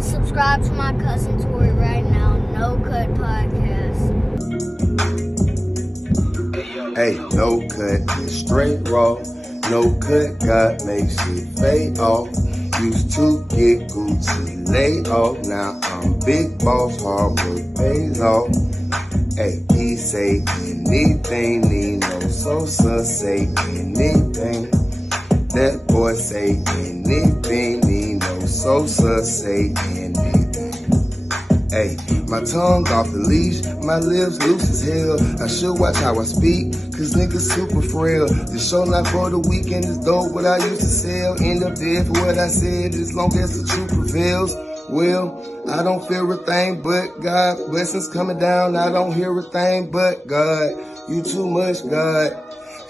Subscribe to my cousin Tori right now. No Cut Podcast. Hey, no cut, it's straight raw. No cut, God makes it fade off. Used to get Gucci laid off. Now I'm big boss, hard work pays off. Hey, he say anything, NINOxSOSA say anything. That boy say anything, NINOxSOSA say anything. Hey, my tongue off the leash, my lips loose as hell. I should watch how I speak, cause niggas super frail. The show not for the weekend is dope, what I used to sell. End up dead for what I said, as long as the truth prevails. Well, I don't fear a thing but God. Blessings coming down, I don't hear a thing but God. You too much, God.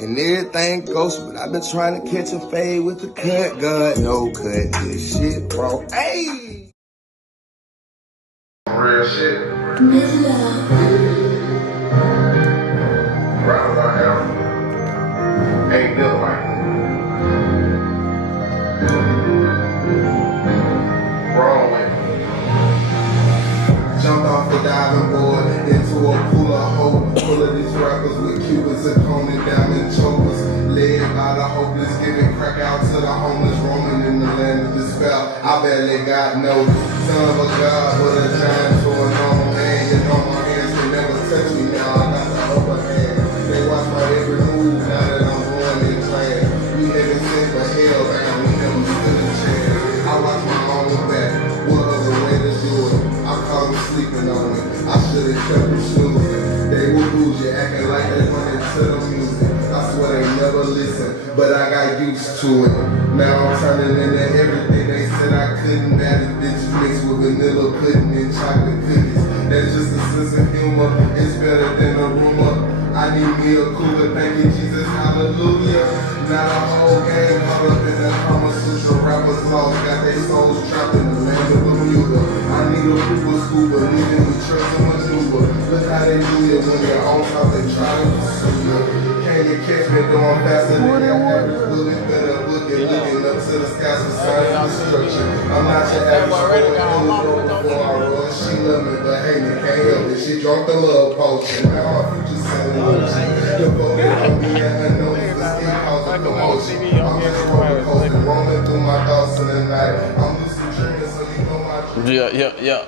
And everything goes, but I've been trying to catch a fade with the cut, God. No cut, this shit, bro. Hey! Real shit. Right what happened. Ain't built like it. Wrong way. Jumped off the diving board into a pool of hope. Full of these rappers with Cubans and zirconia diamond chokers. Led by the hopeless, giving crack out to the homeless, roaming in the land of despair. I bet let God know. Son of a God with a giant to a normal man. You know my hands can never touch me now. I got the upper hand. They watch my every move now that I'm going in class. We haven't sent for hell down. We never stood a chance. I watch my own back. What other way to do it? I caught them sleeping on it. I should have kept them snoozing. They were bougie, acting like they wanted to the music. I swear they never listen, but I got used to it. Now I'm turning into everything they said I couldn't. That is bitches mixed with vanilla pudding and chocolate cookies. That's just a sense of humor. It's better than a rumor. I need me a cooler. Thank you, Jesus. Hallelujah. Now the whole game caught up in the Kama Sutra. Rappers lost, got their souls trapped in the land of Bermuda. I need a Uber scuba, leaving with trust and maneuver. Look how they do it when they're on top, they try to pursue you. Can't you catch me doing faster than that average bullet? Better looking up to the skies for signs of destruction. I'm not your average boy, before I run. She love me, but hey, me can't help it. She drunk the love potion. Now our future's selling motion. The boat on me and her nose is skin causing commotion. I'm just rolling coasting, rolling through my thoughts in the night. I'm losing dreaming, so you know my dreams. Yeah.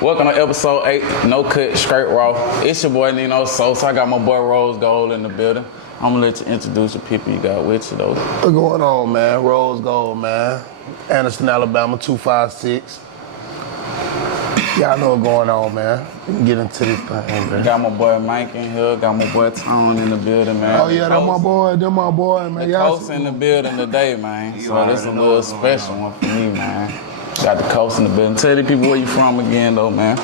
Welcome to episode 8, No Cut, Straight Raw. It's your boy NINOxSOSA. I got my boy Rose Gold in the building. I'm gonna let you introduce the people you got with you though. What's going on, man? Rose Gold, man. Anderson, Alabama, 256. Y'all know what's going on, man. We can get into this thing, man. Got my boy Mike in here. Got my boy Tone in the building, man. Oh, yeah, that's my boy. That's my boy, man. The coast in the building today, man. So this is a little special one for me, man. Got the coast in the building. Tell the people where you from again, though, man.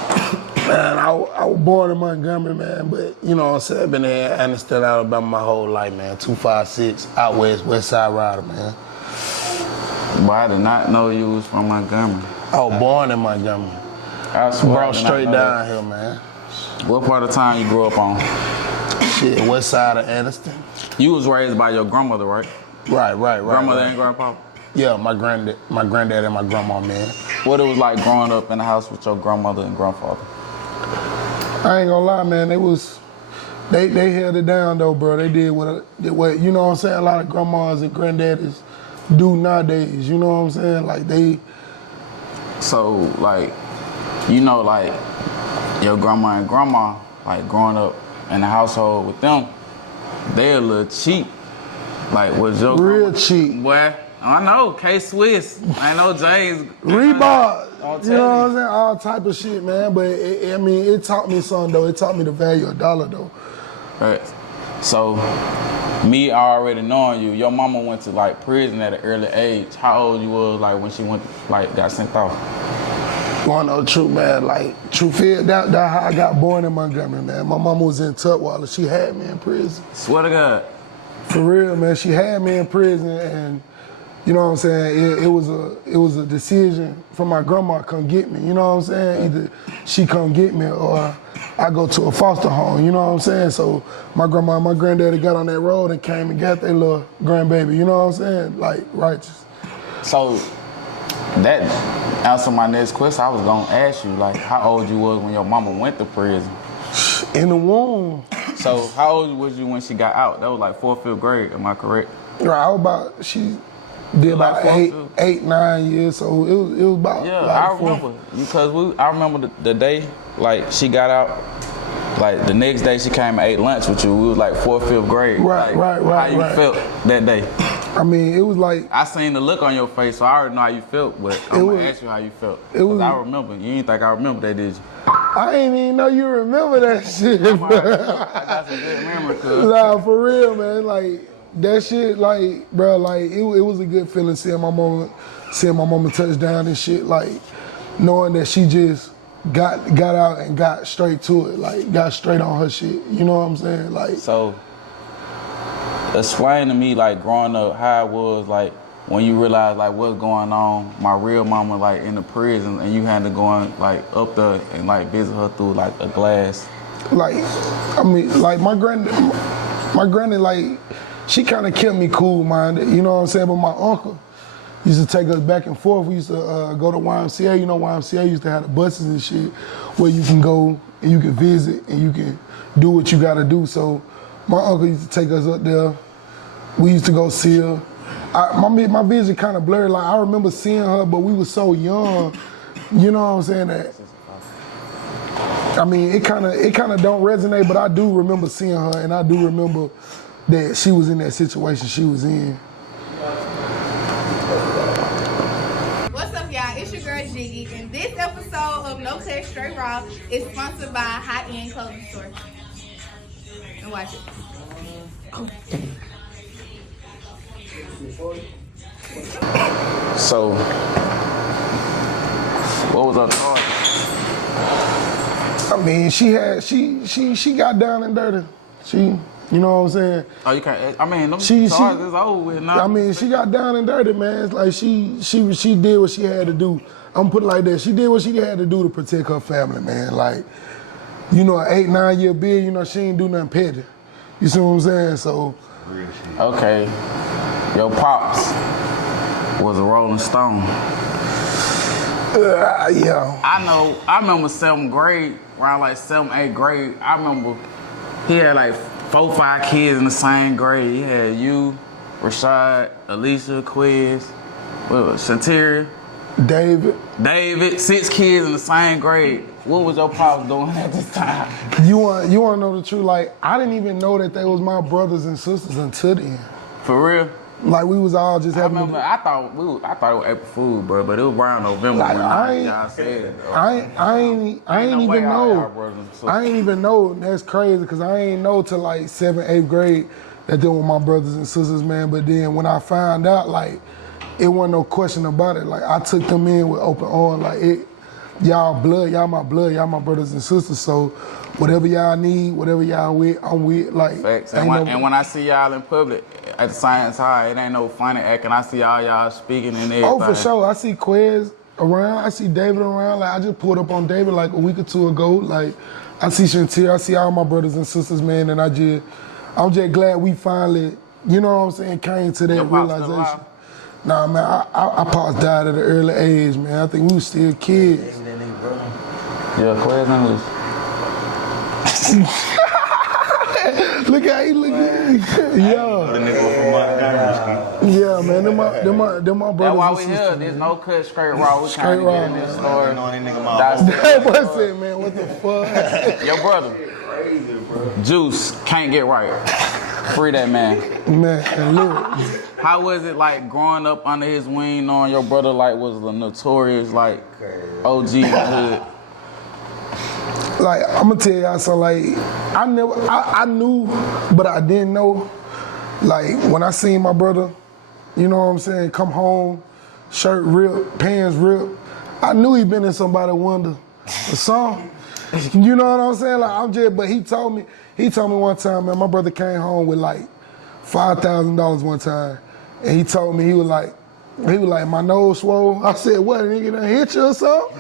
Man, I was born in Montgomery, man, but, you know what I'm saying? I've been here in Anderson, Alabama my whole life, man. 256, out west side rider, man. But I did not know you was from Montgomery. I was born in Montgomery. I swear Brought straight down here, man. What part of town you grew up on? Shit, west side of Anderson. You was raised by your grandmother, right? Right. Grandmother and grandpa? Yeah, my granddad and my grandma, man. What it was like growing up in the house with your grandmother and grandfather? I ain't gonna lie, man. They held it down though, bro. They did what you know what I'm saying. A lot of grandmas and granddaddies do nowadays. You know what I'm saying? Like they. So like, you know, like your grandma and grandma, like growing up in the household with them, they a little cheap. Like was your real grandma, cheap? Boy, I know K-Swiss. I know James. Reebok. You know what I'm saying? All type of shit, man. But it taught me something though. It taught me the value of $1 though. Right. So, me already knowing you, your mama went to like prison at an early age. How old you was like when she went, like got sent off? One know the truth, man. Like truth is that how I got born in Montgomery, man. My mama was in Tutwiler. She had me in prison. Swear to God. For real, man. She had me in prison, and you know what I'm saying? It was a decision from my grandma to come get me. You know what I'm saying? Either she come get me or I go to a foster home. You know what I'm saying? So my grandma and my granddaddy got on that road and came and got their little grandbaby. You know what I'm saying? Like righteous. So that answer my next question, I was gonna ask you, like, how old you was when your mama went to prison? In the womb. So how old was you when she got out? That was like 4th, 5th grade, am I correct? Right, I was about, she did about like 8, 9 years, so it was about. Yeah, like I remember because I remember the day like she got out. Like the next day she came and ate lunch with you. We was like 4th, 5th grade. Right, like, right. How you felt that day? I mean, it was like. I seen the look on your face, so I already know how you felt. But I'm gonna ask you how you felt. Cause I remember. You didn't think I remember that, did you? I ain't even know you remember that shit, bro. I got some good memory, cuz. Nah, for real, man. Like that shit, like, bro, like it was a good feeling seeing my mama touch down and shit. Like knowing that she just got out and got straight to it, like got straight on her shit. You know what I'm saying? Like. So, explain to me, like growing up, how it was, like when you realized like what's going on. My real mama like in the prison, and you had to go and like up there and like visit her through like a glass. Like, I mean, like my granny, like she kind of kept me cool-minded. You know what I'm saying? But my uncle used to take us back and forth. We used to go to YMCA. You know, YMCA used to have the buses and shit where you can go and you can visit and you can do what you gotta do. So my uncle used to take us up there. We used to go see her. My vision kind of blurred. Like I remember seeing her, but we were so young. You know what I'm saying? That I mean, it kind of don't resonate, but I do remember seeing her, and I do remember that she was in that situation she was in. What's up, y'all? It's your girl Jiggy, and this episode of No Cut Straight Raw is sponsored by High End Clothing Store. And watch it. So, what was her charge? I mean, she got down and dirty. You know what I'm saying? Oh, you can't. I mean, them She- charges is over with now. I mean, she got down and dirty, man. It's like she did what she had to do. I'm gonna put it like that. She did what she had to do to protect her family, man. Like, you know, an 8, 9 year bid, you know, she ain't do nothing petty. You see what I'm saying? So. Okay, your pops was a Rolling Stone. Yeah. I remember 7th grade, around like 7th, 8th grade. I remember he had like 4, 5 kids in the same grade. He had you, Rashad, Alicia, Quiz, Shanteria, David, 6 kids in the same grade. What was your pops doing at this time? You want to know the truth? Like, I didn't even know that they was my brothers and sisters until then. For real? Like, we was all just having. I thought it was April Fool, bro, but it was around November Like, when y'all said it. I ain't even know. I ain't even know. That's crazy because I ain't know till like 7th, 8th grade that they were my brothers and sisters, man. But then when I found out, like, it wasn't no question about it. Like, I took them in with open arms. Like, y'all blood, y'all my blood, y'all my brothers and sisters. So whatever y'all need, whatever y'all with, I'm with. Like, facts. And when I see y'all in public at the science high, it ain't no funny acting. I see all y'all speaking and everything. Oh, for sure. I see Quez around. I see David around. Like, I just pulled up on David like a week or 2 ago. Like, I see Shantir. I see all my brothers and sisters, man. And I'm just glad we finally, you know what I'm saying, came to that realization. Nah, man, I pops died at an early age, man. I think we was still kids. Yeah, Quez and Look how he look at Yeah, man, them my brothers. That's why we and here. sisters. There's no cut straight raw. We Straight trying to raw, get in this story. That boy said, man, what the fuck? Your brother, Juice, can't get right. Free that man. Man, and look. How was it like growing up under his wing, knowing your brother like was a notorious like OG in the hood? Like, I'm gonna tell y'all something, like, I knew, but I didn't know. Like, when I seen my brother, you know what I'm saying, come home, shirt ripped, pants ripped, I knew he been in somebody wonder or something. You know what I'm saying? Like, but he told me one time, man, my brother came home with like $5,000 one time. And he told me, he was like, my nose swole. I said, what, nigga done hit you or something?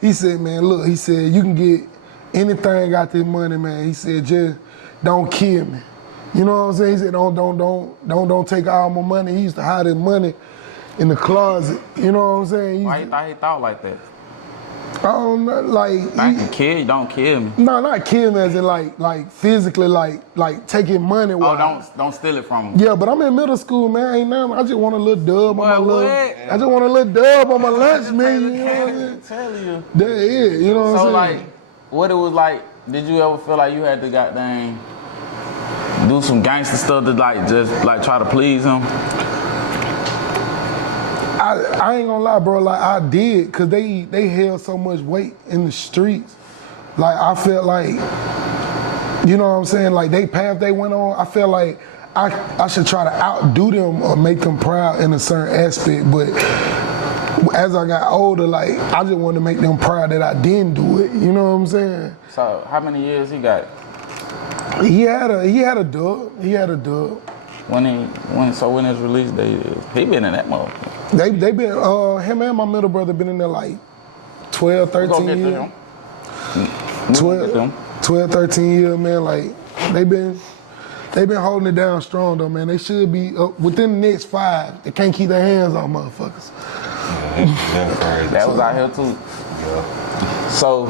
He said, man, look, he said, you can get anything out this money, man. He said, just don't kill me. You know what I'm saying? He said, don't take all my money. He used to hide his money in the closet. You know what I'm saying? Why he thought like that? I don't know, like. Don't kill me. No, not kill me as in like physically, like taking money. Oh, don't steal it from him. Yeah, but I'm in middle school, man. Ain't nothing. I just want a little dub on my What? I just want a little dub on my lunch, man. You know what I'm saying? Tell you. That's it. You know what I'm saying? So like, what it was like? Did you ever feel like you had to goddamn do some gangster stuff to like just like try to please him? I ain't gonna lie, bro. Like I did, cause they held so much weight in the streets. Like I felt like, you know what I'm saying? Like they path they went on. I felt like I should try to outdo them or make them proud in a certain aspect. But as I got older, like I just wanted to make them proud that I didn't do it. You know what I'm saying? So how many years he got? He had a dub. He had a dub. When his release date is? He been in that motherfucker. They been him and my middle brother been in there like 12, 13 years. 12, 13 years, man. Like they been holding it down strong though, man. They should be within the next 5. They can't keep their hands on motherfuckers. That was out here too. Yeah. So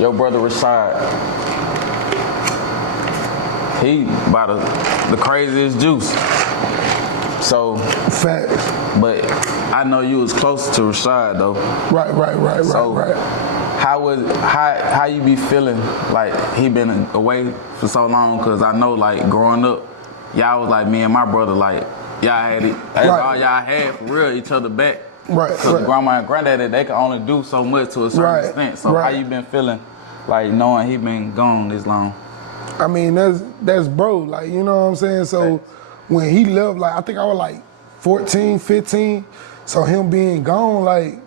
your brother Rashad, he about the craziest juice. So facts. But I know you was closer to Rashad though. Right. So how you be feeling like he been away for so long? Cause I know like growing up, y'all was like me and my brother, like y'all had it. That's all y'all had for real, each other back. Right. Cause grandma and granddaddy, they can only do so much to a certain extent. So how you been feeling like knowing he been gone this long? I mean, that's bro, like, you know what I'm saying? So when he left, like I think I was like 14, 15. So him being gone, like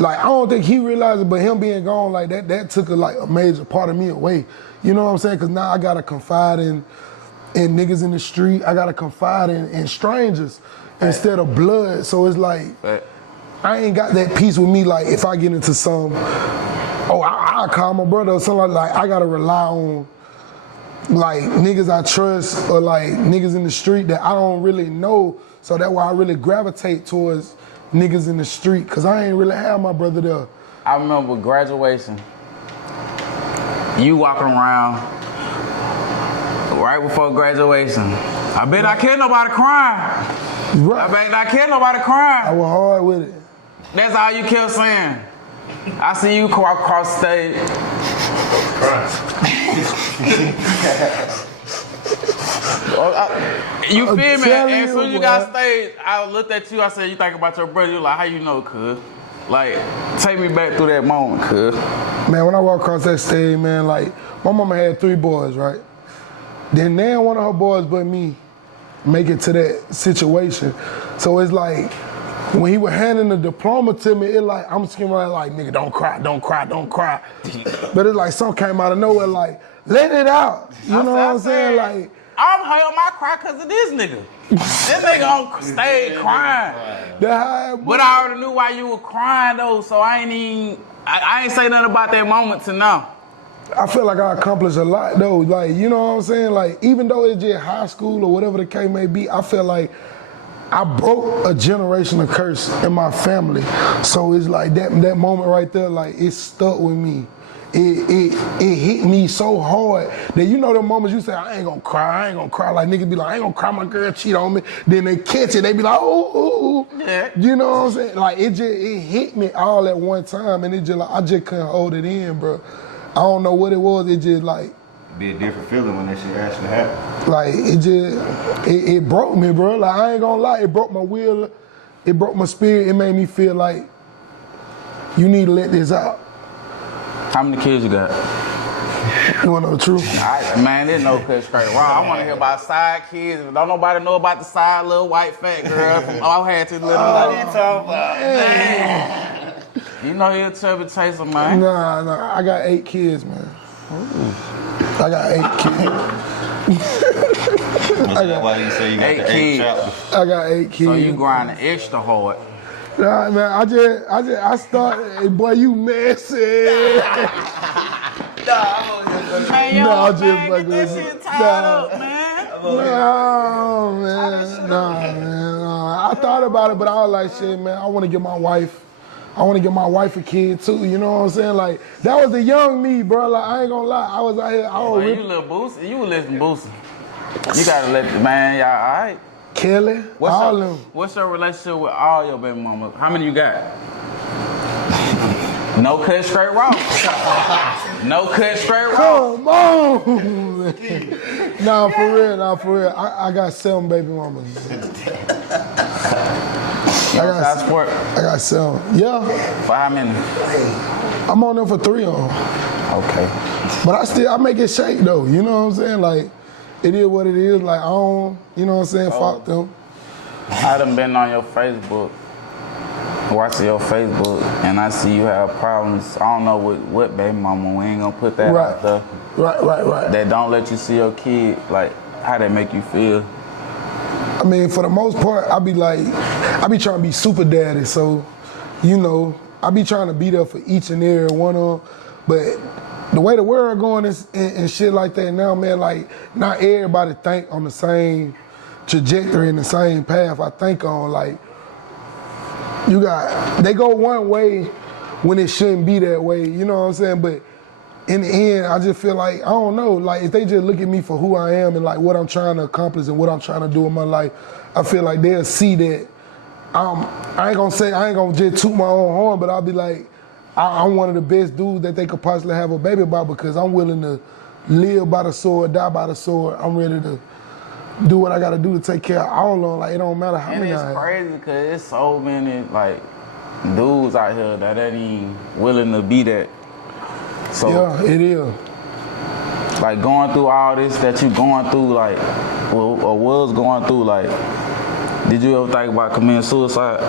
I don't think he realized it, but him being gone, like that took a major part of me away. You know what I'm saying? Cause now I gotta confide in niggas in the street. I gotta confide in strangers instead of blood. So it's like, I ain't got that peace with me. Like if I get into some, I'll call my brother or something like I gotta rely on like niggas I trust or like niggas in the street that I don't really know. So that's why I really gravitate towards niggas in the street, cause I ain't really have my brother there. I remember graduation. You walking around right before graduation. I bet I can't nobody crying. Right. I bet I can't nobody crying. I was hard with it. That's all you kept saying. I see you across the stage. You feel me? As soon as you got stage, I looked at you, I said, you think about your brother, you like, how you know, cuz? Like, take me back through that moment, cuz. Man, when I walked across that stage, man, like, my mama had 3 boys, right? Then one of her boys but me make it to that situation. So it's like, when he was handing the diploma to me, it like, I'm screaming like, nigga, don't cry. But it's like, something came out of nowhere, like, let it out. You know what I'm saying? Like, I'm held my cry because of this nigga. This nigga on stage crying. But I already knew why you were crying though, so I ain't say nothing about that moment to now. I feel like I accomplished a lot though. Like, you know what I'm saying? Like, even though it's just high school or whatever the case may be, I feel like I broke a generational curse in my family. So it's like that moment right there, like it stuck with me. It hit me so hard that you know the moments you say, I ain't gonna cry. Like niggas be like, I ain't gonna cry, my girl cheat on me. Then they catch it, they be like, ooh. Yeah. You know what I'm saying? Like it hit me all at one time and it just like, I just couldn't hold it in, bro. I don't know what it was, it just like. Be a different feeling when that shit actually happened. Like it broke me, bro. Like I ain't gonna lie, it broke my will, it broke my spirit. It made me feel like you need to let this out. How many kids you got? You wanna know the truth? Man, there's no cut straight wrong. I wanna hear about side kids. If don't nobody know about the side little white fat girl from I had to little man. You know you're a chubby chaser, man. Nah, I got 8 kids, man. Ooh. I got 8 kids. Why you say you got 8 kids? I got 8 kids. So you grinding extra hard. Nah, man, I started, hey, boy, you messy. Man, get this shit tied up, man. No, man. I thought about it, but I was like, shit, man, I want to get my wife a kid too, you know what I'm saying? Like, that was the young me, bro. Like, I ain't gonna lie. I was out here, you little Boosie, you listen Boosie. You gotta let the man, y'all, all right? Kelly, What's your relationship with all your baby mamas? How many you got? No cut, straight raw. No cut, straight raw. Come on. Nah, for real. I got 7 baby mamas. I got 7. Yeah. For how many? I'm on there for 3 of them. Okay. But I make it shake though, you know what I'm saying? Like, it is what it is. Like, I don't, you know what I'm saying? Fuck them. I done been on your Facebook, watching your Facebook, and I see you have problems. I don't know what baby mama, we ain't gonna put that out there. Right. That don't let you see your kid, like, how they make you feel. I mean, for the most part, I be trying to be super daddy, so, you know, I be trying to be there for each and every one of them, but the way the world going and shit like that now, man, like, not everybody think on the same trajectory and the same path I think on. Like, they go one way when it shouldn't be that way, you know what I'm saying? But in the end, I just feel like, I don't know, like, if they just look at me for who I am and like what I'm trying to accomplish and what I'm trying to do in my life, I feel like they'll see that I ain't gonna just toot my own horn, but I'll be like, I'm one of the best dudes that they could possibly have a baby by, because I'm willing to live by the sword, die by the sword. I'm ready to do what I gotta do to take care of all of them. Like, it don't matter how many I have. And it's crazy because there's so many, like, dudes out here that ain't even willing to be that. So, yeah, it is. Like, going through all this that you going through, like, or was going through, like, did you ever think about committing suicide?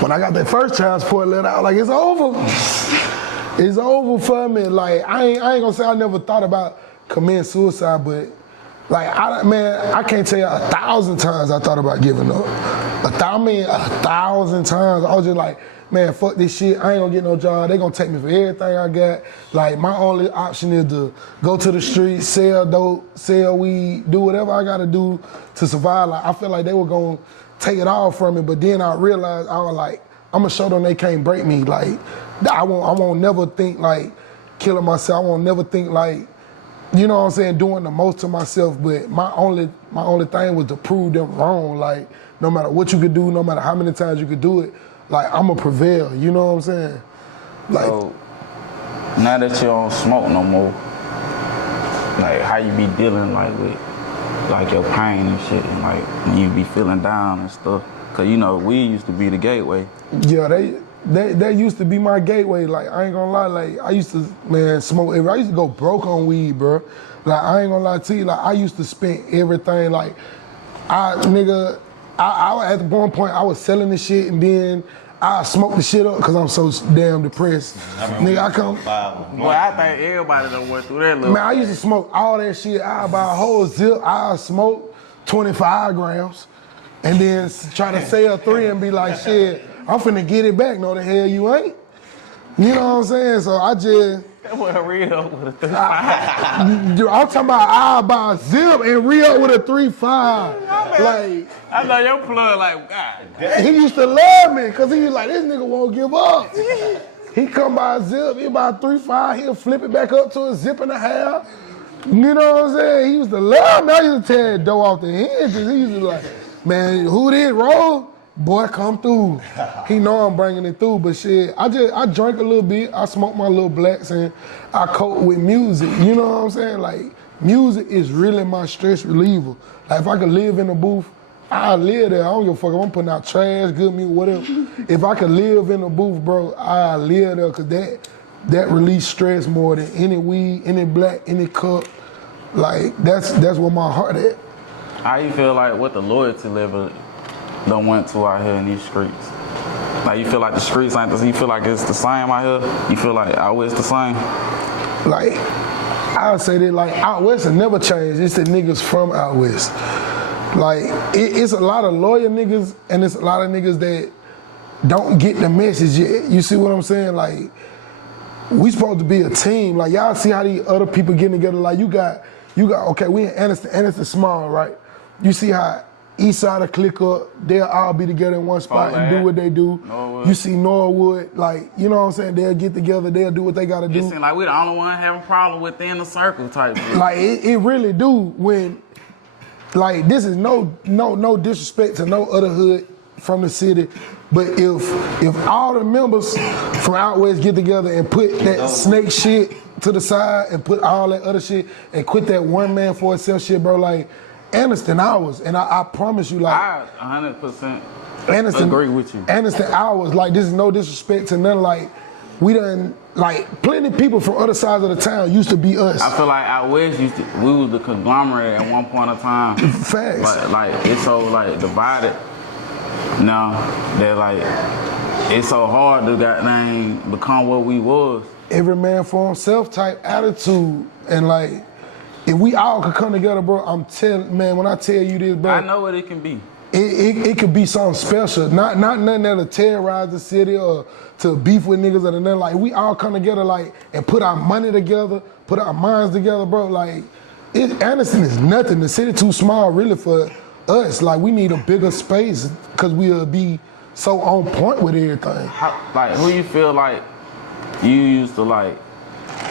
When I got that first child support letter, I was like, it's over. It's over for me. Like, I ain't gonna say I never thought about committing suicide, but like, I can't tell you 1,000 times I thought about giving up. 1,000 times. I was just like, man, fuck this shit. I ain't gonna get no job. They gonna take me for everything I got. Like, my only option is to go to the streets, sell dope, sell weed, do whatever I gotta do to survive. Like, I feel like they were gonna take it all from me, but then I realized, I was like, I'm gonna show them they can't break me. Like, I won't never think like killing myself. I won't never think like, you know what I'm saying, doing the most to myself. But my only thing was to prove them wrong. Like, no matter what you could do, no matter how many times you could do it, like, I'ma prevail. You know what I'm saying? Like, so, now that you don't smoke no more, like, how you be dealing like with like your pain and shit, and like when you be feeling down and stuff? Cause you know, weed used to be the gateway. Yeah, they used to be my gateway. Like, I ain't gonna lie, like, I used to, man, smoke. I used to go broke on weed, bro. Like, I ain't gonna lie to you, like, I used to spend everything. Like, I at one point I was selling the shit, and then I smoked the shit up because I'm so damn depressed. I come. Boy, I think everybody done went through that little. Man, I used to smoke all that shit. I buy a whole zip. I smoke 25 grams, and then try to sell 3 and be like, shit, I'm finna get it back. No, the hell you ain't. You know what I'm saying? So I just. That was real with a 3.5. I'm talking about I buy a zip and re-up with a 3.5. Like, I know your plug, like, God damn. He used to love me because he was like, this nigga won't give up. He come by a zip, he buy a 3.5, he'll flip it back up to a zip and a half. You know what I'm saying? He used to love me. I used to tear the dough off the hinges. He used to be like, man, who did roll? Boy, come through. He know I'm bringing it through, but shit, I drank a little bit, I smoke my little blacks, and I cope with music. You know what I'm saying? Like, music is really my stress reliever. Like, if I could live in a booth, I'll live there. I don't give a fuck if I'm putting out trash, good music, whatever. If I could live in a booth, bro, I'll live there, because that release stress more than any weed, any black, any cup. Like, that's where my heart at. How you feel like what the loyalty level done went to out here in these streets? Like, you feel like the streets ain't the, you feel like it's the same out here? You feel like out west the same? Like, I would say that, like, out west has never changed. It's the niggas from out west. Like, it's a lot of loyal niggas, and it's a lot of niggas that don't get the message yet. You see what I'm saying? Like, we supposed to be a team. Like, y'all see how these other people getting together? Like, you got okay, we in Anniston small, right? You see how East Side of click up, they'll all be together in one spot and do what they do. Norwood. You see Norwood, like, you know what I'm saying? They'll get together, they'll do what they gotta do. It seems like we the only one having problem within the circle type shit. Like it really do when, like, this is no disrespect to no other hood from the city, but if all the members from out west get together and put that snake shit to the side and put all that other shit and quit that one man for itself shit, bro, like, Anderson ours, and I promise you, like, I 100% Anderson, agree with you. Anderson ours, like, this is no disrespect to none, like, we done, like, plenty of people from other sides of the town used to be us. I feel like out west we was the conglomerate at one point of time. Facts. Like it's so like divided now that like it's so hard to goddamn become what we was. Every man for himself type attitude, and like, if we all could come together, bro, I'm telling, man, when I tell you this, bro. I know what it can be. It could be something special. Not nothing that'll terrorize the city or to beef with niggas or nothing. Like, we all come together, like, and put our money together, put our minds together, bro. Like, Anderson is nothing. The city too small, really, for us. Like, we need a bigger space because we'll be so on point with everything. Like, who you feel like you used to like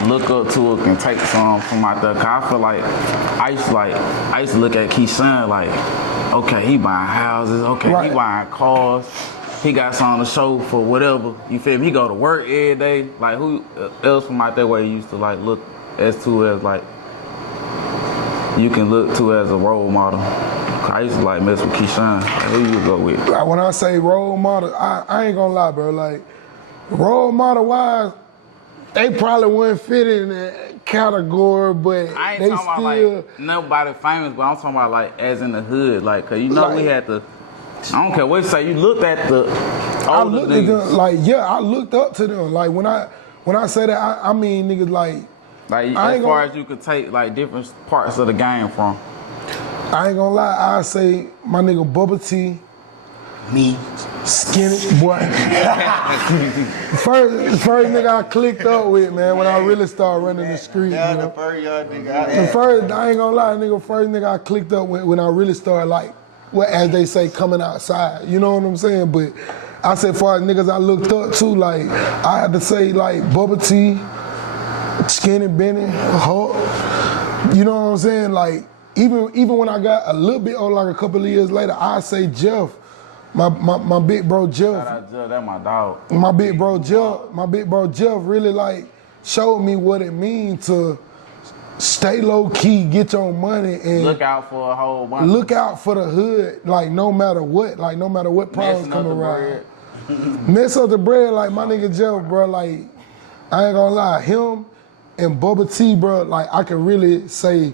look up to or can take some from out there? Cause I feel like I used to look at Keyshawn like, okay, he buying houses, okay, right. He buying cars, he got something to show for whatever, you feel me? He go to work every day. Like, who else from out there where you used to like look as like, you can look to as a role model? I used to like mess with Keyshawn. Like, who you go with? Like, when I say role model, I ain't gonna lie, bro. Like, role model wise, they probably wouldn't fit in that category, but I ain't they talking still. about like nobody famous, but I'm talking about like as in the hood, like, cause you know like, we had to. I don't care what you say. You looked at the I older looked at niggas. them, like, yeah, I looked up to them. Like, when I say that, I mean niggas like as far as you could take like different parts of the game from. I ain't gonna lie, I say my nigga Bubba T. Me. Skinny boy. first nigga I clicked up with, man, when I really started running the street. Yeah, you know? the first young nigga. The first, I ain't gonna lie, nigga, first nigga I clicked up with when I really started, like, what, as they say, coming outside. You know what I'm saying? But I said, far as niggas I looked up to, like, I had to say, like, Bubba T, Skinny Benny, Hulk. You know what I'm saying? Like, even when I got a little bit older, like a couple of years later, I say Jeff. My big bro Jeff. That's my dog. My big bro Jeff really like showed me what it means to stay low key, get your money, and look out for a whole bunch. Look out for the hood, like no matter what problems come around. Mess up the bread, like my nigga Jeff, bro. Like, I ain't gonna lie, him and Bubba T, bro. Like, I can really say,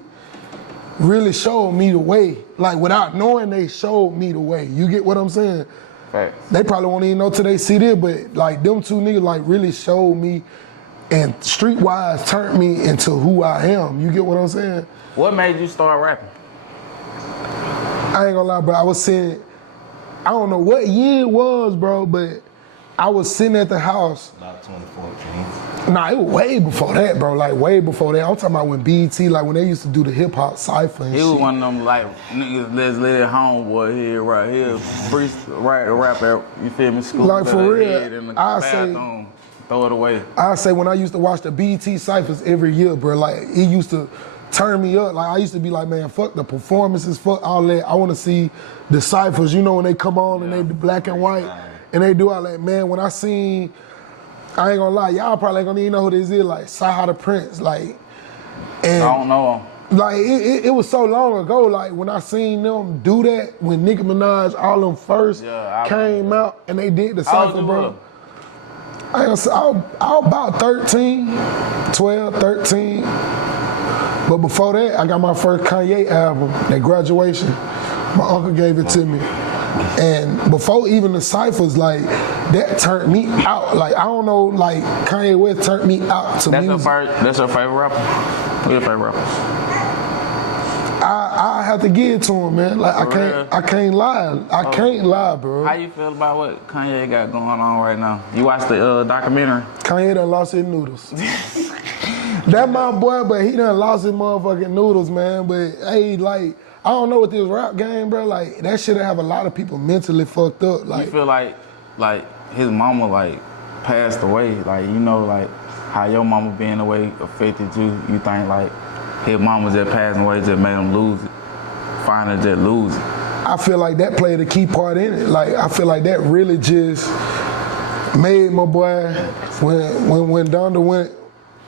really showed me the way. Like, without knowing, they showed me the way. You get what I'm saying? Facts. They probably won't even know till they see this, but like them two niggas like really showed me and streetwise turned me into who I am. You get what I'm saying? What made you start rapping? I ain't gonna lie, bro. I was sitting, I don't know what year it was, bro, but I was sitting at the house. About 2014. Nah, it was way before that, bro. Like, way before that. I'm talking about when BET, like, when they used to do the hip-hop cypher and He shit. was one of them, like, niggas, let's let it homeboy here, right here. Right to rap at, you feel me, school. Like, for real, in the I say- bathroom, throw it away. I say when I used to watch the BET cyphers every year, bro, like, it used to turn me up. Like, I used to be like, man, fuck the performances, fuck all that. I want to see the cyphers, you know, when they come on and they do black and white, and they do all that. Man, when I seen, I ain't gonna lie, y'all probably ain't gonna even know who this is, like, Saha the Prince, like, and I don't know him. like, it was so long ago, like, when I seen them do that, when Nicki Minaj, all them first came out, and they did the cypher, bro. I ain't gonna say, I was about 12, 13. But before that, I got my first Kanye album, that Graduation. My uncle gave it to me. And before even the cyphers, like, that turned me out. Like, I don't know, like, Kanye West turned me out to music. That's your favorite rapper? Who's your favorite rapper? I have to give it to him, man. Like, I can't lie. I can't lie, bro. How you feel about what Kanye got going on right now? You watched the documentary? Kanye done lost his noodles. That my boy, but he done lost his motherfucking noodles, man. But hey, like, I don't know what this rap game, bro. Like that shit have a lot of people mentally fucked up. Like You feel like his mama like passed away, like you know like how your mama being away affected you. You think like his mama just passing away just made him lose it, finally just lose it. I feel like that played a key part in it. Like I feel like that really just made my boy when Donda went.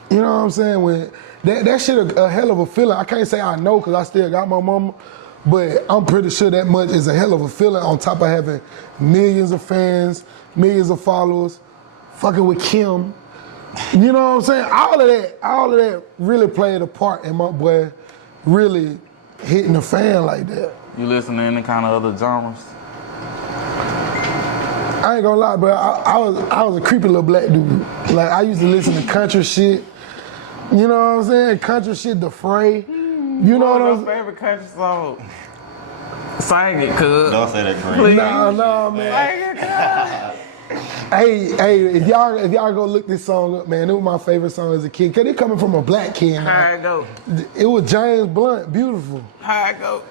You know what I'm saying? When that shit a hell of a feeling. I can't say I know because I still got my mama, but I'm pretty sure that much is a hell of a feeling on top of having millions of fans, millions of followers, fucking with Kim. You know what I'm saying? All of that really played a part in my boy really hitting the fan like that. You listen to any kind of other genres? I ain't gonna lie, bro. I was a creepy little black dude. Like I used to listen to country shit. You know what I'm saying? Country shit, The Fray. You know what I'm saying? Favorite country song? Sing it, cuz. Don't say that, Green. Nah, man. Hey, if y'all go look this song up, man, it was my favorite song as a kid. Cause it coming from a black kid. How it go? It was James Blunt, Beautiful. How it go?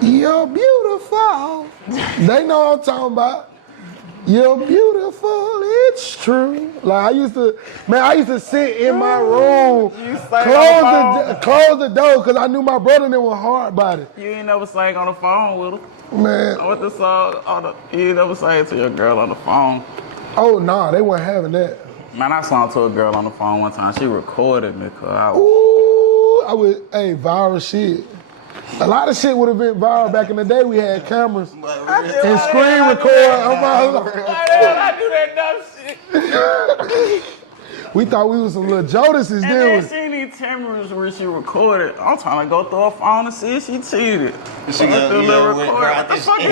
You're beautiful. They know what I'm talking about. You're beautiful, it's true. Like I used to sit in my room, close the door, cause I knew my brother and them were hard about it. You ain't never sang on the phone with her? Man. What the song? You ain't never sang to your girl on the phone? Oh nah, they weren't having that. Man, I sang to a girl on the phone one time. She recorded me, cause I was... Ooh, viral shit. A lot of shit would have been viral back in the day. We had cameras and screen record. I do that dumb shit. We thought we was some little Jodas's And then. then she need cameras where she recorded. I'm trying to go through her phone to see if she cheated. She got do a little went record. right What the fuck is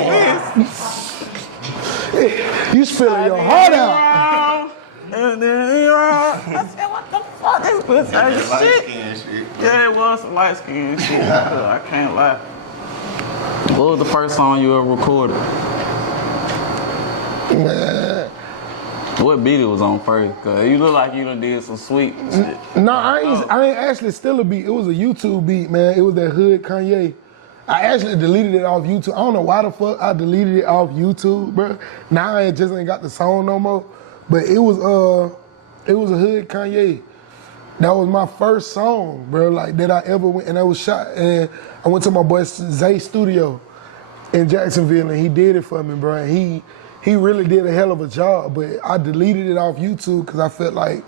this? You spilling your heart out. And then I said, what the fuck? This pussy ain't shit. Yeah, it was some light skin shit. I can't lie. What was the first song you ever recorded? Man. What beat it was on first? Cause you look like you done did some sweet shit. No, I ain't actually still a beat. It was a YouTube beat, man. It was that Hood Kanye. I actually deleted it off YouTube. I don't know why the fuck I deleted it off YouTube, bro. Now I just ain't got the song no more. But it was a Hood Kanye. That was my first song, bro, like that I ever went, and that was shot. And I went to my boy Zay's studio in Jacksonville, and he did it for me, bro. And he really did a hell of a job, but I deleted it off YouTube because I felt like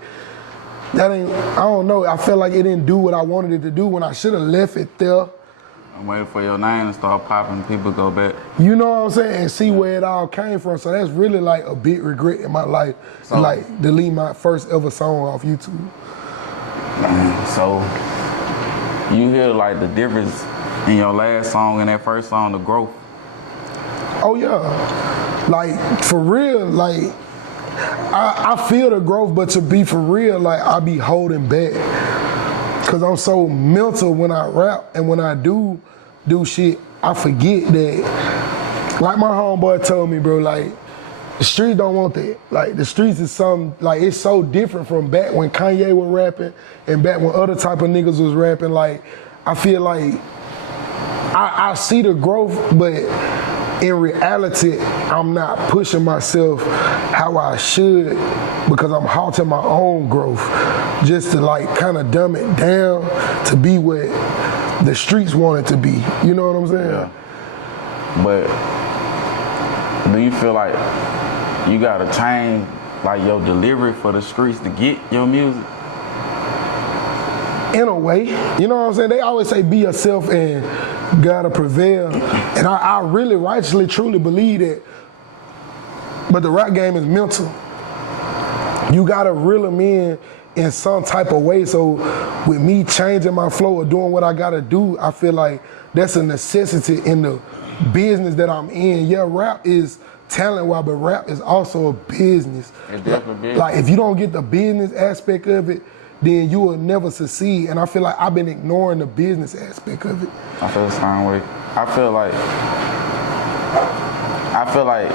I don't know, I felt like it didn't do what I wanted it to do when I should have left it there. I'm waiting for your name to start popping, people go back. You know what I'm saying? And see where it all came from. So that's really like a big regret in my life, So, like delete my first ever song off YouTube. So you hear like the difference in your last song and that first song, the growth. Oh yeah, like for real, like I feel the growth, but to be for real, like I be holding back. Cause I'm so mental when I rap, and when I do shit, I forget that. Like my homeboy told me, bro, like the streets don't want that. Like the streets is something, like it's so different from back when Kanye was rapping and back when other type of niggas was rapping. Like I feel like I see the growth, but in reality, I'm not pushing myself how I should because I'm halting my own growth just to like kind of dumb it down to be what the streets want it to be. You know what I'm saying? Yeah. But do you feel like you gotta change like your delivery for the streets to get your music? In a way, you know what I'm saying? They always say be yourself and gotta prevail. And I really righteously, truly believe that. But the rap game is mental. You gotta reel them in some type of way. So with me changing my flow or doing what I gotta do, I feel like that's a necessity in the business that I'm in. Yeah, rap is talent-wise, but rap is also a business. It's definitely business. Like if you don't get the business aspect of it, then you will never succeed. And I feel like I've been ignoring the business aspect of it. I feel the same way. I feel like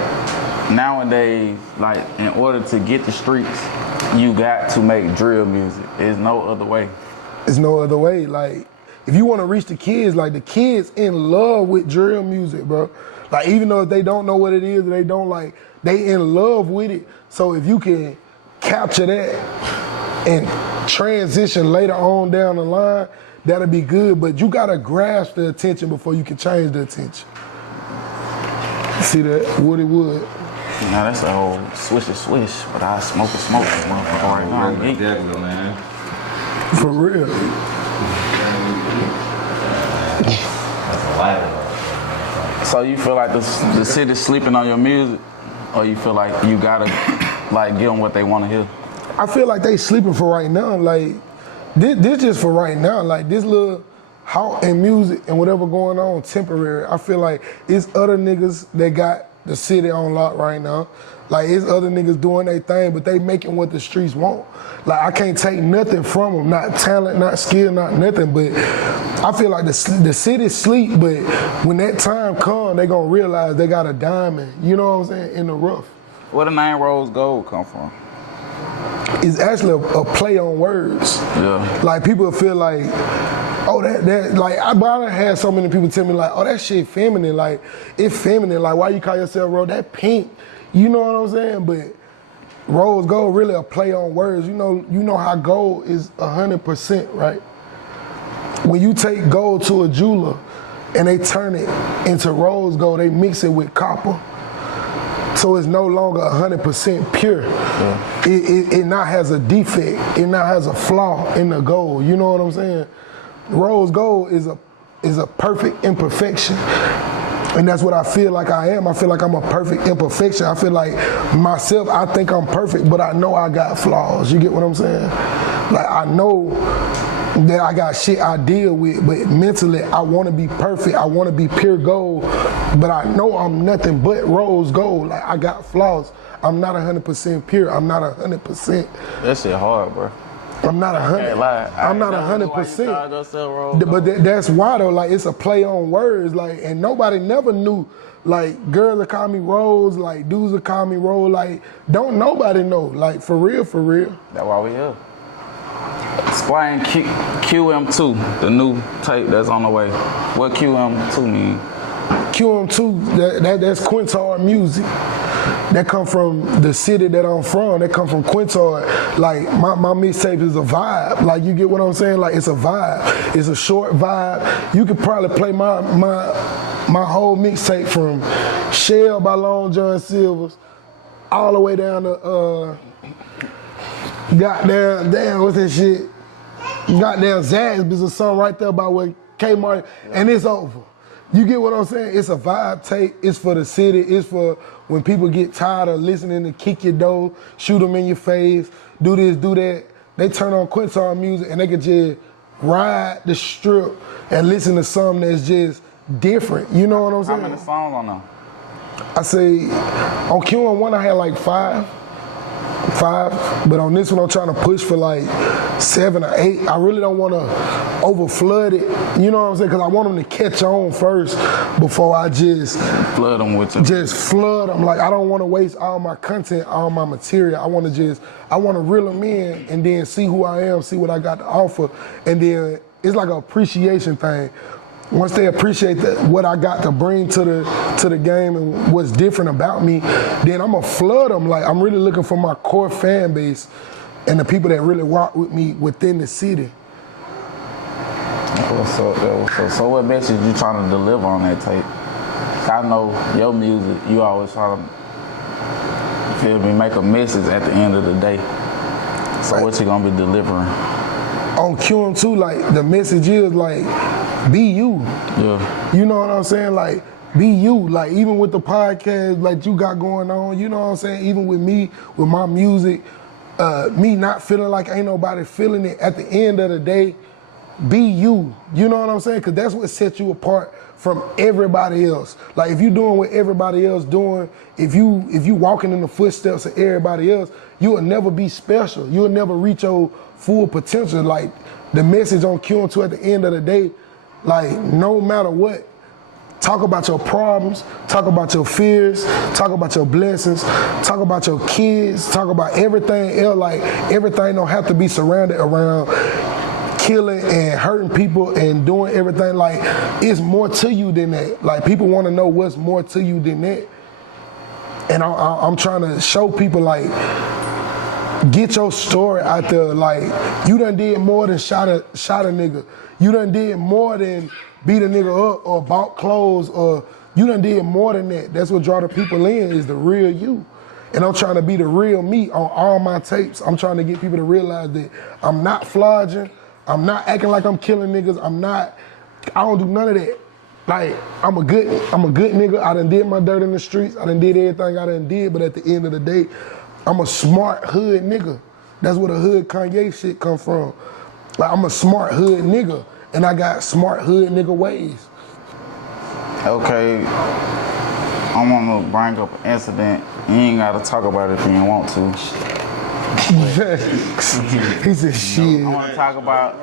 nowadays, like in order to get the streets, you got to make drill music. There's no other way. There's no other way. Like if you want to reach the kids, like the kids in love with drill music, bro. Like even though if they don't know what it is, they don't like, they in love with it. So if you can capture that and transition later on down the line, that'll be good. But you gotta grasp the attention before you can change the attention. See that? Woody Wood. Now that's a whole swish, but I smoke this motherfucker right now. Definitely, man. For real. That's a lighter. So you feel like the city's sleeping on your music, or you feel like you gotta like give them what they want to hear? I feel like they sleeping for right now. Like this just for right now. Like this little hot and music and whatever going on temporary. I feel like it's other niggas that got the city on lock right now. Like it's other niggas doing their thing, but they making what the streets want. Like I can't take nothing from them, not talent, not skill, not nothing. But I feel like the city sleep, but when that time comes, they gonna realize they got a diamond. You know what I'm saying? In the rough. Where the name Rose Gold come from? It's actually a play on words. Yeah. Like people feel like, oh that like I done had so many people tell me like, oh that shit feminine. Like it's feminine. Like why you call yourself Rose? That pink. You know what I'm saying? But Rose Gold really a play on words. You know how gold is 100%, right? When you take gold to a jeweler and they turn it into rose gold, they mix it with copper. So it's no longer 100% pure. Yeah. It now has a defect. It now has a flaw in the gold. You know what I'm saying? Rose gold is a perfect imperfection. And that's what I feel like I am. I feel like I'm a perfect imperfection. I feel like myself, I think I'm perfect, but I know I got flaws. You get what I'm saying? Like I know that I got shit I deal with, but mentally I want to be perfect. I want to be pure gold, but I know I'm nothing but rose gold. Like I got flaws. I'm not 100% pure. I'm not 100%. That shit hard, bro. I'm not 100. I'm not 100%. But that's why though. Like it's a play on words. Like and nobody never knew. Like girls will call me Rose. Like dudes will call me Rose. Like don't nobody know. Like for real, for real. That's why we here. Explain QM2, the new tape that's on the way. What QM2 mean? QM2, that's Quintard music. That come from the city that I'm from. That come from Quintard. Like my mixtape is a vibe. Like you get what I'm saying? Like it's a vibe. It's a short vibe. You could probably play my whole mixtape from Shell by Long John Silver's all the way down to goddamn what's that shit? Goddamn Zaxby's or something right there by where Kmart, and it's over. You get what I'm saying? It's a vibe tape. It's for the city. It's for when people get tired of listening to kick your door, shoot them in your face, do this, do that. They turn on Quintard music and they can just ride the strip and listen to something that's just different. You know what I'm saying? How many songs on there? I say, on QM1 I had like five, but on this one I'm trying to push for like 7 or 8. I really don't want to over flood it, you know what I'm saying? Because I want them to catch on first before I just flood them with them. Just flood them. Like I don't want to waste all my content, all my material. I want to reel them in and then see who I am, see what I got to offer, and then it's like an appreciation thing. Once they appreciate what I got to bring to the game and what's different about me, then I'm gonna flood them. Like I'm really looking for my core fan base and the people that really rock with me within the city. So what message you trying to deliver on that tape? I know your music, you always try to, feel me, make a message at the end of the day. So what you gonna be delivering? On QM2, like the message is like, be you. Yeah. You know what I'm saying? Like, be you. Like, even with the podcast, like you got going on, you know what I'm saying? Even with me, with my music, me not feeling like ain't nobody feeling it. At the end of the day, be you. You know what I'm saying? Because that's what sets you apart from everybody else. Like, if you doing what everybody else doing, if you walking in the footsteps of everybody else, you will never be special. You will never reach your full potential. Like, the message on QM2 at the end of the day, like, no matter what, talk about your problems, talk about your fears, talk about your blessings, talk about your kids, talk about everything else. Like, everything don't have to be surrounded around killing and hurting people and doing everything. Like, it's more to you than that. Like, people want to know what's more to you than that. And I'm trying to show people, like, get your story out there. Like, you done did more than shot a nigga. You done did more than beat a nigga up or bought clothes, or you done did more than that. That's what draw the people in, is the real you. And I'm trying to be the real me on all my tapes. I'm trying to get people to realize that I'm not flogging. I'm not acting like I'm killing niggas. I don't do none of that. Like, I'm a good nigga. I done did my dirt in the streets. I done did everything I done did, but at the end of the day, I'm a smart hood nigga. That's where the hood Kanye shit come from. Like, I'm a smart hood nigga, and I got smart hood nigga ways. Okay, I'm gonna bring up an incident. You ain't gotta talk about it if you don't want to. He said, shit. I wanna talk about,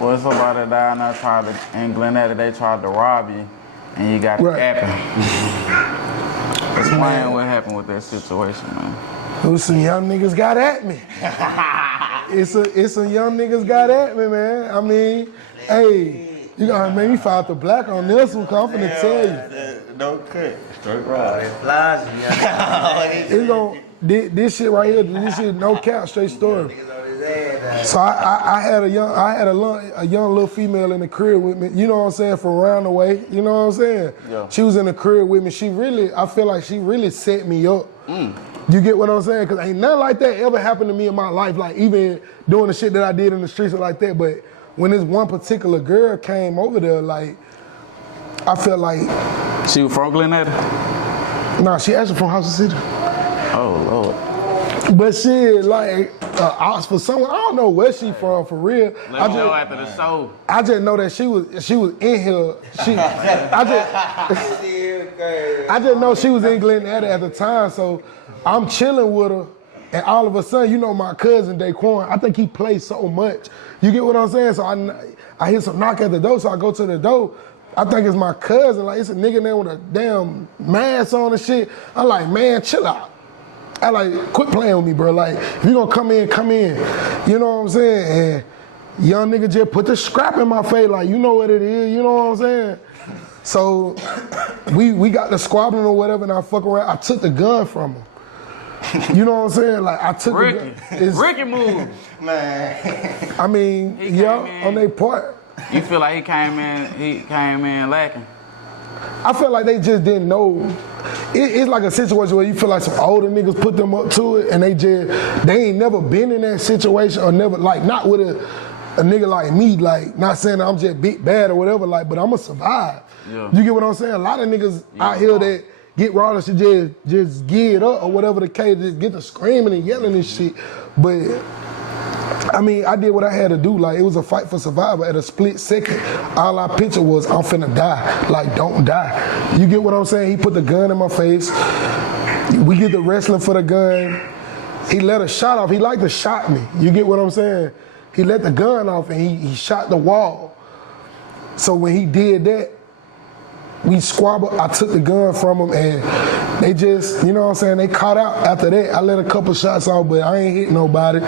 well, somebody down there in Glen they tried to rob you, and you got Right. capping. Explain what happened with that situation, man. It was some young niggas got at me. It's some young niggas got at me, man. I mean, hey, you gotta make me fight the black on this one, 'cause I'm finna tell you. No cut. Straight ride. It's gonna, this shit right here, this shit no cap, straight story. So I had a young little female in the crib with me, you know what I'm saying, from around the way, you know what I'm saying? Yeah. She was in the crib with me. I feel like she really set me up. You get what I'm saying? Cause ain't nothing like that ever happened to me in my life, like even doing the shit that I did in the streets and like that. But when this one particular girl came over there, like, I felt like, She was from Glen nah, she actually from House of City. Oh, Lord. But shit, like, Oxford somewhere, I don't know where she from for real. Let me know after the show. I just know that she was in here. I just know she was in Glen at the time, so I'm chilling with her, and all of a sudden, you know, my cousin Daquan, I think he plays so much. You get what I'm saying? So I hear some knock at the door, so I go to the door. I think it's my cousin, like, it's a nigga there with a damn mask on and shit. I'm like, man, chill out. I like, quit playing with me, bro. Like, if you gonna come in, come in. You know what I'm saying? And young nigga just put the scrap in my face, like, you know what it is, you know what I'm saying? So we got the squabbling or whatever, and I fuck around. I took the gun from him. You know what I'm saying? Like, I took Ricky. the gun. Ricky move. Man. I mean, He came yeah, in. on their part. You feel like he came in lacking? I feel like they just didn't know. It's like a situation where you feel like some older niggas put them up to it, and they ain't never been in that situation, or never, like, not with a nigga like me, like, not saying that I'm just big bad or whatever, like, but I'ma survive. Yeah. You get what I'm saying? A lot of niggas out here that get raw and shit just get up or whatever the case, just get to screaming and yelling and shit. But I mean, I did what I had to do. Like, it was a fight for survival. At a split second, all I pictured was, I'm finna die. Like, don't die. You get what I'm saying? He put the gun in my face. We get the wrestling for the gun. He let a shot off. He liked to shot me. You get what I'm saying? He let the gun off and he shot the wall. So when he did that, we squabbled. I took the gun from him, and they just, you know what I'm saying, they caught out after that. I let a couple shots off, but I ain't hit nobody.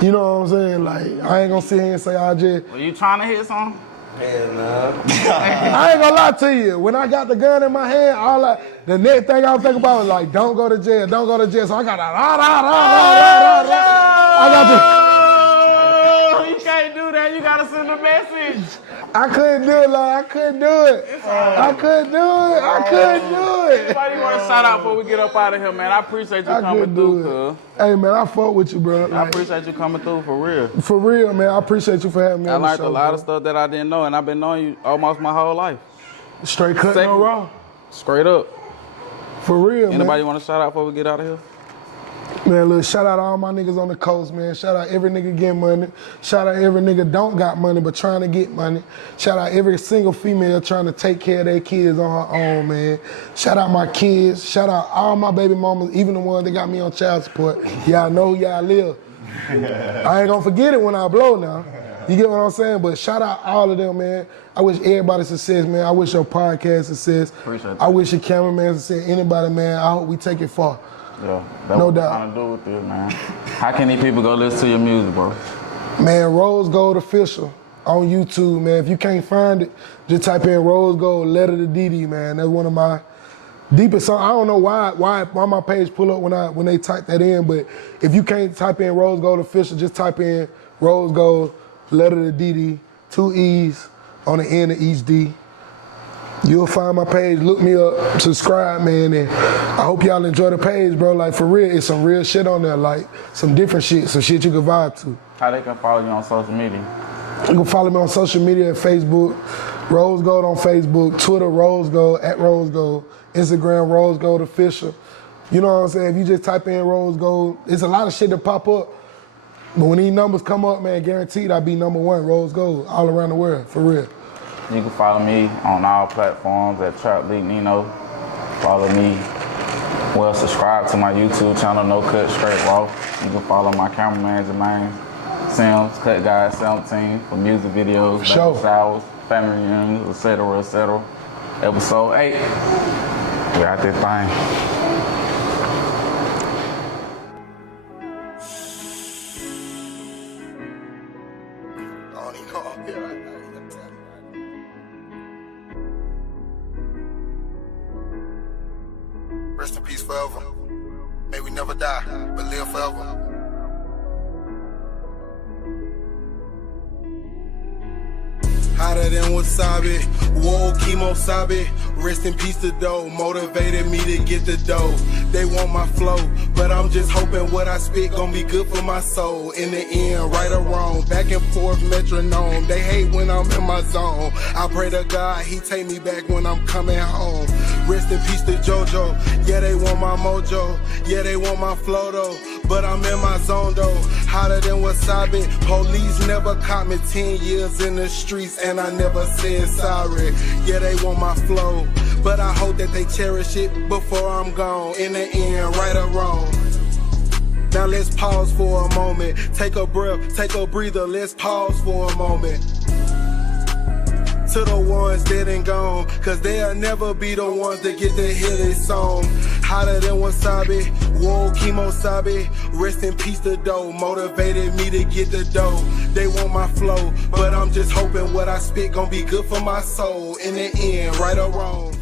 You know what I'm saying? Like, I ain't gonna sit here and say I just. Were you trying to hit something? Hell no. I ain't gonna lie to you. When I got the gun in my hand, the next thing I was thinking about was like, don't go to jail, don't go to jail. So I got You can't do that. You gotta send a message. I couldn't do it, like, I couldn't do it. I couldn't do it. Anybody want to shout out before we get up out of here, man? I appreciate you I coming couldn't through, do it. cuz. Hey, man, I fuck with you, bro. I Like, appreciate you coming through for real. for real, man. I appreciate you for having me I on the learned show, a lot bro. of stuff that I didn't know, and I've been knowing you almost my whole life. Straight cut, no raw. Straight up. For real, man. Anybody want to shout out before we get out of here? Man, look, shout out to all my niggas on the coast, man. Shout out every nigga getting money. Shout out every nigga don't got money but trying to get money. Shout out every single female trying to take care of their kids on her own, man. Shout out my kids. Shout out all my baby mamas, even the ones that got me on child support. Y'all know who y'all live. I ain't gonna forget it when I blow now. You get what I'm saying? But shout out all of them, man. I wish everybody success, man. I wish your podcast success. Appreciate that. I wish your cameraman success. Anybody, man. I hope we take it far. Yeah, that's No what doubt. I'm trying to do with this, man. How can these people go listen to your music, bro? Man, Rose Gold Official on YouTube, man. If you can't find it, just type in Rose Gold, Letter to Didi, man. That's one of my deepest songs. I don't know why my page pull up when they type that in, but if you can't type in Rose Gold Official, just type in Rose Gold, Letter to Didi, 2 E's on the end of each D. You'll find my page, look me up, subscribe, man, and I hope y'all enjoy the page, bro. Like, for real, it's some real shit on there, like some different shit, some shit you can vibe to. How they can follow you on social media? You can follow me on social media at Facebook, Rose Gold on Facebook, Twitter, Rose Gold, @Rose Gold, Instagram, Rose Gold Official. You know what I'm saying? If you just type in Rose Gold, it's a lot of shit that pop up. But when these numbers come up, man, guaranteed I'll be #1, Rose Gold, all around the world, for real. You can follow me on all platforms at Trap League Nino. Follow me. Well, subscribe to my YouTube channel, No Cut Straight Raw. You can follow my cameraman, Jermaine Sims, Cut Guy 17 for music videos, Sure. baby showers, family reunions, etc., etc. Episode 8. We got this thing. Rest in peace forever. May we never die, but live forever. Hotter than wasabi, whoa, chemo sabi. Rest in peace to dough, motivated me to get the dough. They want my flow, but I'm just hoping what I spit gon' be good for my soul. In the end, right or wrong, back and forth metronome. They hate when I'm in my zone. I pray to God he take me back when I'm coming home. Rest in peace to JoJo, yeah they want my mojo, yeah they want my flow though. But I'm in my zone though, hotter than wasabi. Police never caught me 10 years in the streets and I never said sorry. Yeah, they want my flow, but I hope that they cherish it before I'm gone. In the end, right or wrong. Now let's pause for a moment. Take a breath, take a breather, let's pause for a moment. To the ones dead and gone, cause they'll never be the ones that get to hear this song. Hotter than wasabi, whoa, chemo sabi. Rest in peace to dough, motivated me to get the dough. They want my flow, but I'm just hoping what I spit gon' be good for my soul. In the end, right or wrong.